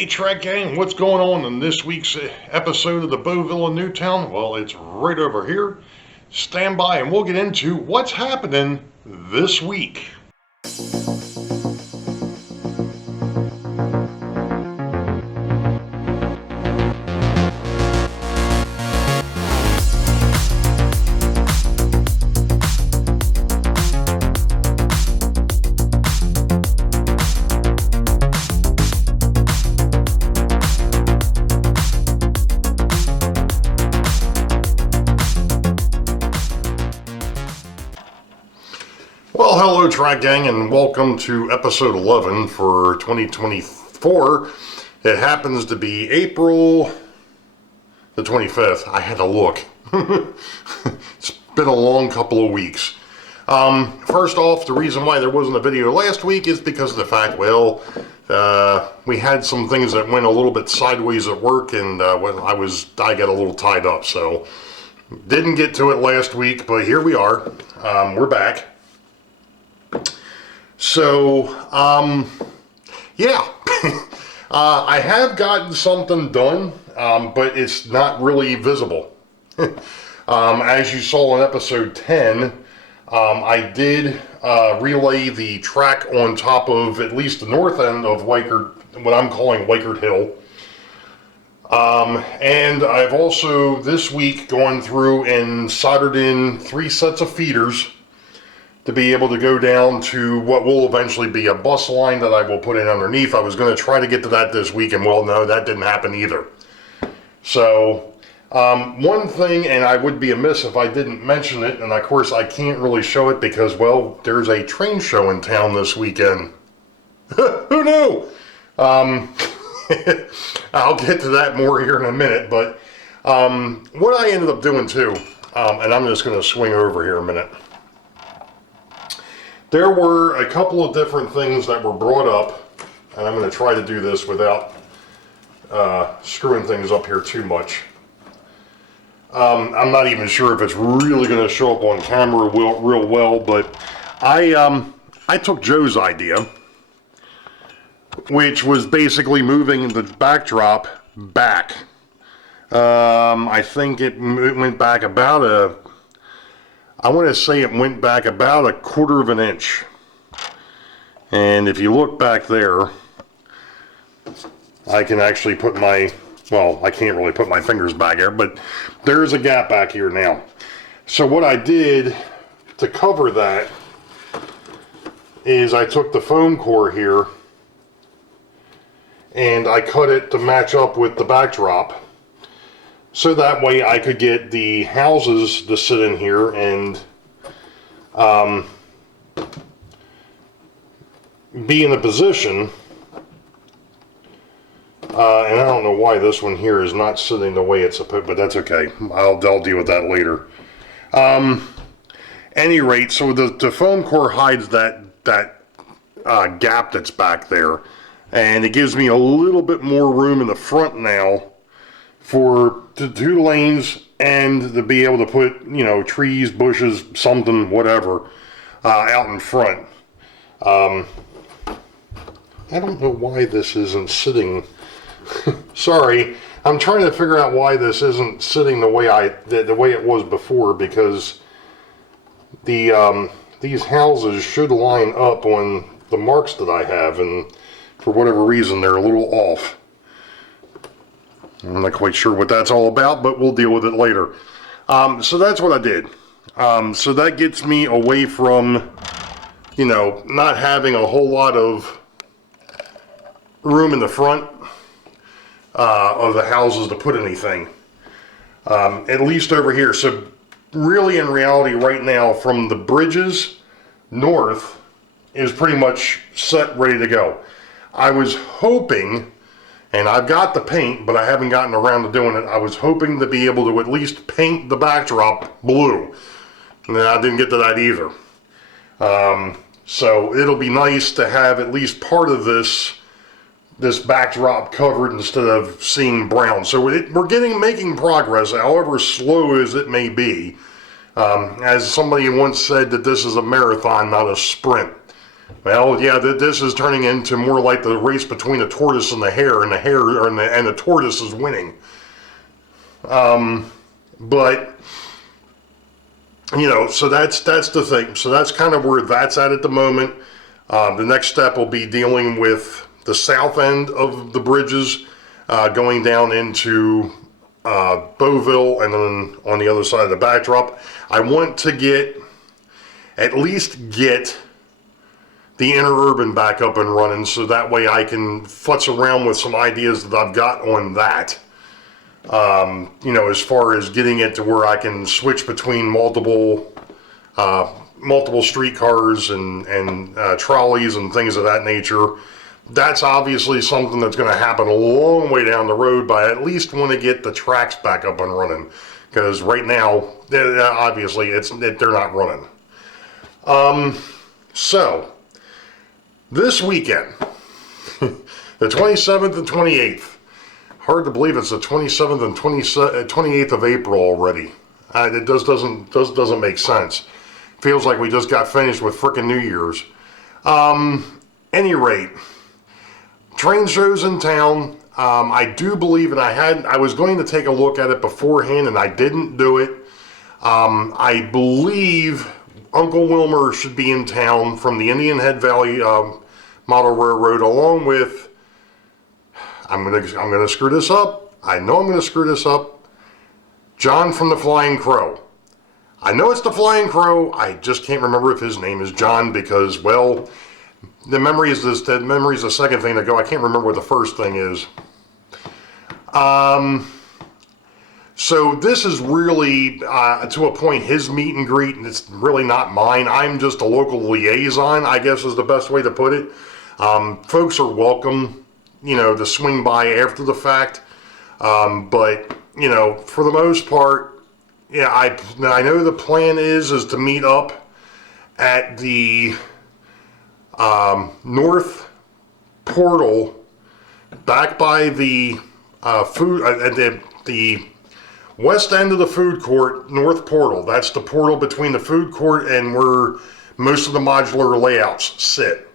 Hey Trek Gang, what's going on in this week's episode of the Boeville in Newtown? Well, it's right over here. Stand by and we'll get into what's happening this week. Well, hello Track Gang, and welcome to episode 11 for 2024. It happens to be April the 25th. I had to look. It's been a long couple of weeks. First off, the reason why there wasn't a video last week is because of the fact, well, we had some things that went a little bit sideways at work, and I got a little tied up, so didn't get to it last week, but here we are. We're back. So, yeah, I have gotten something done, but it's not really visible. As you saw in episode 10, I did relay the track on top of at least the north end of Weichert, what I'm calling Weichert Hill. And I've also this week gone through and soldered in 3 sets of feeders to be able to go down to what will eventually be a bus line that I will put in underneath. I was going to try to get to that this week, and well, no, that didn't happen either. So, one thing, and I would be amiss if I didn't mention it, and of course I can't really show it because, well, there's a train show in town this weekend. Who knew? I'll get to that more here in a minute, but what I ended up doing too, and I'm just going to swing over here a minute. There were a couple of different things that were brought up, and I'm going to try to do this without screwing things up here too much. I'm not even sure if it's really going to show up on camera real well, but I took Joe's idea, which was basically moving the backdrop back. I think it went back about I want to say it went back about 1/4 of an inch. And if you look back there, I can actually put I can't really put my fingers back here, but there's a gap back here now. So what I did to cover that is I took the foam core here and I cut it to match up with the backdrop. So that way I could get the houses to sit in here and be in a position, and I don't know why this one here is not sitting the way it's supposed, but that's okay. I'll deal with that later. Any rate, so the foam core hides that gap that's back there, and it gives me a little bit more room in the front now for the 2 lanes and to be able to put, trees, bushes, something, whatever, out in front. I don't know why this isn't sitting. Sorry, I'm trying to figure out why this isn't sitting the way it was before, because these houses should line up on the marks that I have, and for whatever reason they're a little off. I'm not quite sure what that's all about, but we'll deal with it later. So that's what I did. So that gets me away from, not having a whole lot of room in the front of the houses to put anything. At least over here. So really, in reality, right now, from the bridges north is pretty much set, ready to go. I was hoping, and I've got the paint, but I haven't gotten around to doing it. I was hoping to be able to at least paint the backdrop blue. And I didn't get to that either. So it'll be nice to have at least part of this backdrop covered instead of seeing brown. So we're making progress, however slow as it may be. As somebody once said, that this is a marathon, not a sprint. Well, yeah, this is turning into more like the race between the tortoise and the hare, and the tortoise is winning. But you know, so that's the thing. So that's kind of where that's at the moment. The next step will be dealing with the south end of the bridges, going down into Boeville, and then on the other side of the backdrop. I want to at least get the interurban back up and running, so that way I can futz around with some ideas that I've got on that. You know, as far as getting it to where I can switch between multiple streetcars and trolleys and things of that nature. That's obviously something that's going to happen a long way down the road, but I at least want to get the tracks back up and running, because right now, obviously, they're not running. So, this weekend, the 27th and 28th, hard to believe it's the 27th and 28th of April already. It doesn't make sense. Feels like we just got finished with frickin' New Year's. Any rate, train shows in town. I do believe, and I was going to take a look at it beforehand, and I didn't do it. I believe Uncle Wilmer should be in town from the Indian Head Valley Model Railroad, along with, I'm gonna screw this up. I know I'm gonna screw this up. John from the Flying Crow. I know it's the Flying Crow. I just can't remember if his name is John, because, well, the memory is the second thing to go. I can't remember what the first thing is. So this is really, to a point, his meet and greet, and it's really not mine. I'm just a local liaison, I guess is the best way to put it. Folks are welcome, you know, to swing by after the fact. But, you know, for the most part, yeah, I know the plan is to meet up at the north portal, back by the the west end of the food court, north portal. That's the portal between the food court and where most of the modular layouts sit.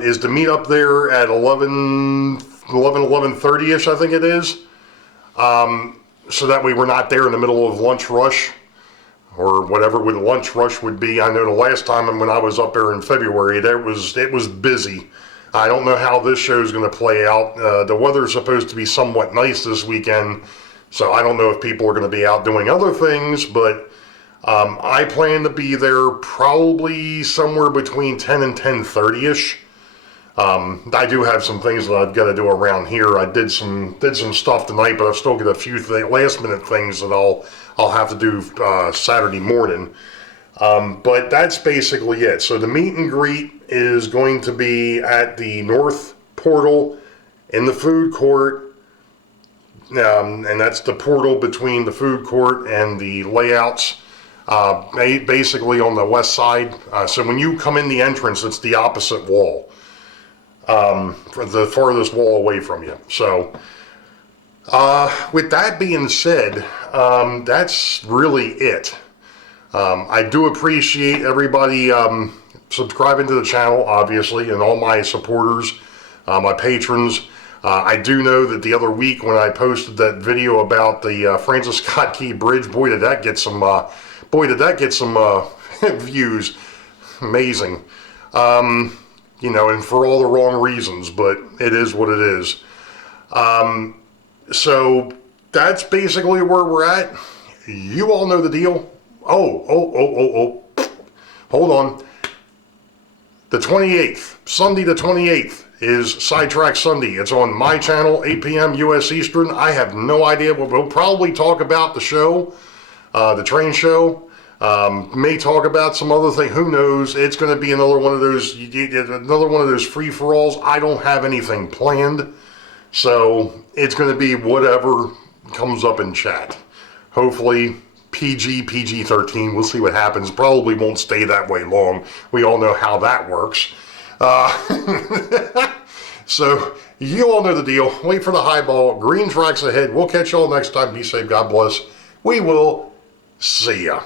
Is to meet up there at 11:30ish, I think it is. So that way we're not there in the middle of lunch rush, or whatever the lunch rush would be. I know the last time when I was up there in February, it was busy. I don't know how this show is going to play out. The weather is supposed to be somewhat nice this weekend, so I don't know if people are going to be out doing other things, but I plan to be there probably somewhere between 10 and 10:30ish. I do have some things that I've got to do around here. I did some stuff tonight, but I've still got a few last minute things that I'll have to do Saturday morning. But that's basically it. So the meet and greet is going to be at the north portal in the food court, and that's the portal between the food court and the layouts, basically on the west side. So when you come in the entrance, it's the opposite wall, for the farthest wall away from you. So with that being said, that's really it. I do appreciate everybody subscribing to the channel, obviously, and all my supporters, my patrons. I do know that the other week when I posted that video about the Francis Scott Key Bridge, boy did that get some views. Amazing. You know, and for all the wrong reasons, but it is what it is. So that's basically where we're at. You all know the deal. Oh, hold on. The 28th, Sunday the 28th, is Sidetrack Sunday. It's on my channel, 8 p.m. U.S. Eastern. I have no idea. We'll probably talk about the show, the train show. May talk about some other thing. Who knows? It's going to be another one of those free-for-alls. I don't have anything planned, so it's going to be whatever comes up in chat. Hopefully PG-13. We'll see what happens. Probably won't stay that way long. We all know how that works. So you all know the deal. Wait for the highball. Green tracks ahead. We'll catch y'all next time. Be safe. God bless. We will see ya.